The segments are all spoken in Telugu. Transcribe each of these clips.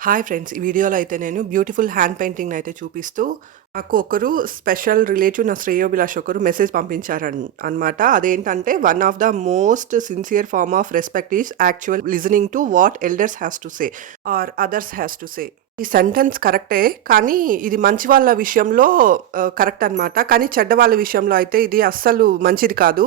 Hi friends. ఈ వీడియోలో అయితే నేను బ్యూటిఫుల్ హ్యాండ్ పెయింటింగ్‌ని అయితే చూపిస్తూ, నాకు ఒకరు స్పెషల్ రిలేటివ్ నా శ్రేయోభిలాష్ ఒకరు మెసేజ్ పంపించారన్ అన్నమాట. అదేంటంటే, "one of the most sincere form of respect is actual listening to what elders has to say or others has to say." ఈ సెంటెన్స్ కరెక్టే. కానీ ఇది మంచి వాళ్ళ విషయంలో కరెక్ట్ అనమాట. కానీ చెడ్డ వాళ్ళ విషయంలో అయితే ఇది అస్సలు మంచిది కాదు.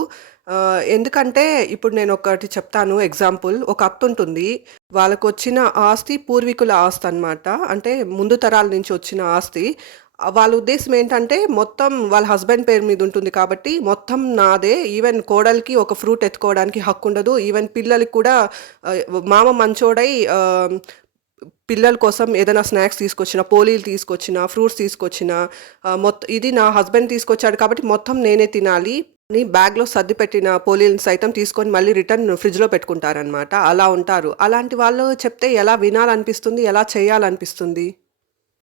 ఎందుకంటే ఇప్పుడు నేనొకటి చెప్తాను ఎగ్జాంపుల్. ఒక అత్తుంటుంది. వాళ్ళకొచ్చిన ఆస్తి పూర్వీకుల ఆస్తనమాట. అంటే ముందు తరాల నుంచి వచ్చిన ఆస్తి. వాళ్ళ ఉద్దేశ్యం ఏంటంటే, మొత్తం వాళ్ళ హస్బెండ్ పేరు మీద ఉంటుంది కాబట్టి, మొత్తం నాదే. ఈవెన్ కోడలికి ఒక ఫ్రూట్ ఎత్తుకోవడానికి హక్కుండదు. ఈవెన్ పిల్లలకి కూడా మామ మంచోడై పిల్లల కోసం ఏదైనా స్నాక్స్ తీసుకొచ్చినా, పోలీలు తీసుకొచ్చినా, ఫ్రూట్స్ తీసుకొచ్చినా, ఇది నా హస్బెండ్ తీసుకొచ్చాడు కాబట్టి మొత్తం నేనే తినాలి అని బ్యాగ్‌లో సర్దిపెట్టిన పోలీలను సైతం తీసుకొని మళ్ళీ రిటర్న్ ఫ్రిడ్జ్‌లో పెట్టుకుంటారనమాట. అలా ఉంటారు. అలాంటి వాళ్ళు చెప్తే ఎలా వినాలనిపిస్తుంది? ఎలా చేయాలనిపిస్తుంది?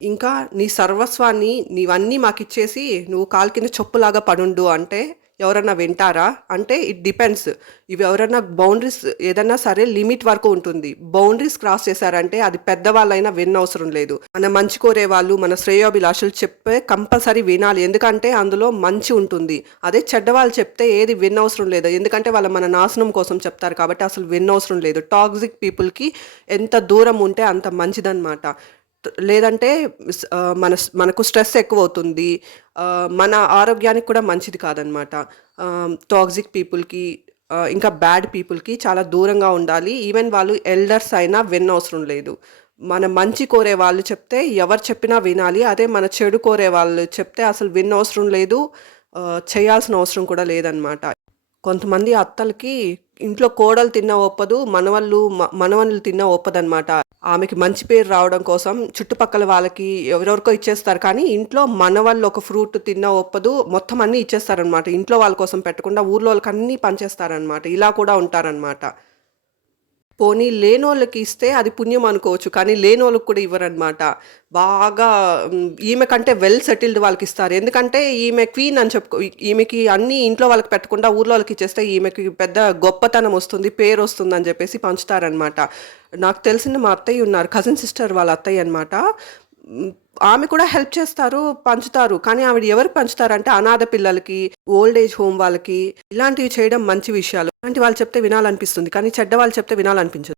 ఇంకా నీ సర్వస్వాన్ని నీవన్నీ మాకిచ్చేసి నువ్వు కాలు కింద చెప్పులాగా పడుండు అంటే ఎవరన్నా వింటారా? అంటే ఇట్ డిపెండ్స్. ఇవి ఎవరన్నా బౌండరీస్ ఏదన్నా సరే లిమిట్ వరకు ఉంటుంది. బౌండరీస్ క్రాస్ చేశారంటే అది పెద్దవాళ్ళైనా వినవసరం లేదు. మన మంచి కోరే వాళ్ళు, మన శ్రేయోభిలాషులు చెప్పే కంపల్సరీ వినాలి. ఎందుకంటే అందులో మంచి ఉంటుంది. అదే చెడ్డవాళ్ళు చెప్తే ఏది వినవసరం లేదు. ఎందుకంటే వాళ్ళు మన నాశనం కోసం చెప్తారు కాబట్టి అసలు వినవసరం లేదు. టాక్సిక్ పీపుల్‌కి ఎంత దూరం ఉంటే అంత మంచిదనమాట. లేదంటే మనకు స్ట్రెస్ ఎక్కువవుతుంది. మన ఆరోగ్యానికి కూడా మంచిది కాదనమాట. టాక్సిక్ పీపుల్‌కి ఇంకా బ్యాడ్ పీపుల్‌కి చాలా దూరంగా ఉండాలి. ఈవెన్ వాళ్ళు ఎల్డర్స్ అయినా వినవసరం లేదు. మన మంచి కోరే వాళ్ళు చెప్తే ఎవరు చెప్పినా వినాలి. అదే మన చెడు కోరే వాళ్ళు చెప్తే అసలు వినవసరం లేదు. చేయాల్సిన అవసరం కూడా లేదనమాట. కొంతమంది అత్తలకి ఇంట్లో కోడలు తిన్నా ఒప్పదు. మనవళ్ళు తిన్నా ఒప్పదనమాట. ఆమెకి మంచి పేరు రావడం కోసం చుట్టుపక్కల వాళ్ళకి ఎవరెవరికో ఇచ్చేస్తారు. కానీ ఇంట్లో మనవళ్ళు ఒక ఫ్రూట్ తిన్నా ఒప్పదు. మొత్తం అన్నీ ఇచ్చేస్తారనమాట. ఇంట్లో వాళ్ళ కోసం పెట్టకుండా ఊర్లోళ్ళకి అన్నీ పంచేస్తారనమాట. ఇలా కూడా ఉంటారనమాట. పోనీ లేనోళ్ళకి ఇస్తే అది పుణ్యం అనుకోవచ్చు. కానీ లేనోళ్ళకి కూడా ఇవ్వరనమాట. బాగా ఈమె కంటే వెల్ సెటిల్డ్ వాళ్ళకిస్తారు. ఎందుకంటే ఈమె క్వీన్ అని ఈమెకి అన్నీ ఇంట్లో వాళ్ళకి పెట్టకుండా ఊర్లో వాళ్ళకి ఇచ్చేస్తే ఈమెకి పెద్ద గొప్పతనం వస్తుంది, పేరొస్తుందని చెప్పేసి పంచుతారనమాట. నాకు తెలిసిన మా అత్తయ్య ఉన్నారు. కజిన్ సిస్టర్ వాళ్ళ అత్తయ్య అనమాట. ఆమె కూడా హెల్ప్ చేస్తారు, పంచుతారు. కానీ ఆవిడ ఎవరికి పంచుతారంటే అనాథ పిల్లలకి, ఓల్డ్ ఏజ్ హోమ్ వాళ్ళకి. ఇలాంటివి చేయడం మంచి విషయాలు. ఇలాంటి వాళ్ళు చెప్తే వినాలనిపిస్తుంది. కానీ చెడ్డ వాళ్ళు చెప్తే వినాలనిపించదు.